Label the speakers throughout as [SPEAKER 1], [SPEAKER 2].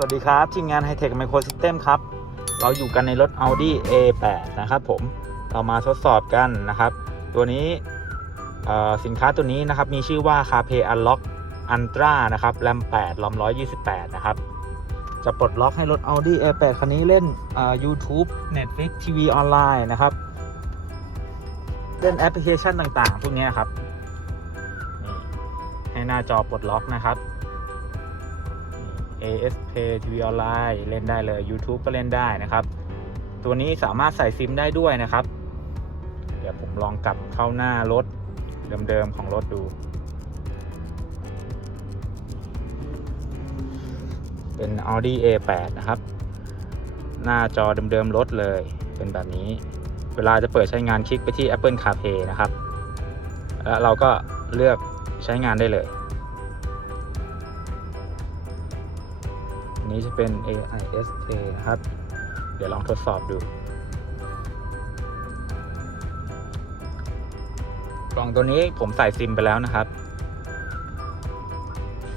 [SPEAKER 1] วัสดีครับ ทีมงาน High Tech Micro System ครับ เราอยู่กันในรถ Audi A8 นะครับผมเรามาทดสอบกันนะครับ ตัวนี้สินค้าตัวนี้นะครับ มีชื่อว่า CarPlay Unlock Ultra นะครับ RAM 8 ROM 128 นะครับ จะปลดล็อกให้รถ Audi A8 คันนี้เล่น YouTube Netflix TV ออนไลน์นะครับ เล่นแอปพลิเคชันต่างๆ พวกนี้ครับ ให้หน้าจอปลดล็อกนะครับ ASP TV ออนไลน์เล่นได้เลย YouTube ก็เล่นได้นะครับ ตัวนี้สามารถใส่ซิมได้ด้วยนะครับ เดี๋ยวผมลองกลับเข้าหน้ารถเดิมๆของรถดู เป็น Audi A8 นะครับ หน้าจอเดิมๆรถเลย เป็นแบบนี้ เวลาจะเปิดใช้งานคลิกไปที่ Apple CarPlay นะครับ แล้วเราก็เลือกใช้งานได้เลย อันนี้จะเป็น AISA นะครับ เดี๋ยวลองทดสอบดู กล่องตัวนี้ผมใส่ซิมไปแล้วนะครับ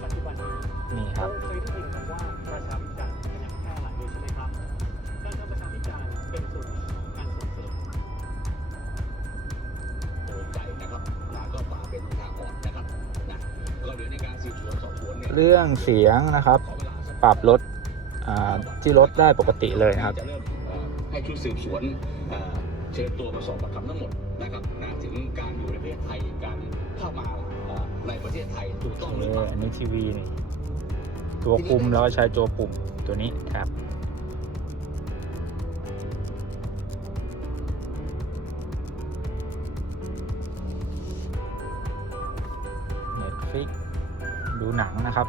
[SPEAKER 2] ปัจจุบันนี้
[SPEAKER 1] นี่ค
[SPEAKER 2] เรา
[SPEAKER 1] รับ
[SPEAKER 2] เคยได้ยินคำว่าประชาพิจารณ์เป็นอย่างแพร่หลายเลยใช่ไหมครับการทำประชาพิจารณ์เป็นส่วนหนึ่งของการส่งเสริม
[SPEAKER 3] โดนใจนะครับนะก็ฝากเป็นอุทาหรณ์นะครับนะก็เดี๋ยวในการสืบสวนสอบสวนเนี่ย
[SPEAKER 1] เรื่องเสียงนะครับ
[SPEAKER 3] ขอเวลาสัก
[SPEAKER 1] ปรับลดอ่าที่ลดได้ปกติเลยนะครับ
[SPEAKER 3] จะเริ่มเอ่อให้ชุดสืบสวนเอ่อเชิญตัวมาสอบปากคำทั้งหมดนะครับนะถึงการอยู่ในประเทศไทยการเข้ามาเอ่อในประเทศไทยถูกต้องหรือเปล่า
[SPEAKER 1] อันนี้ทีวีนี่ตัวคุมแล้วก็ใช้ตัวปุ่มตัวนี้ครับ Netflix ดูหนังนะครับ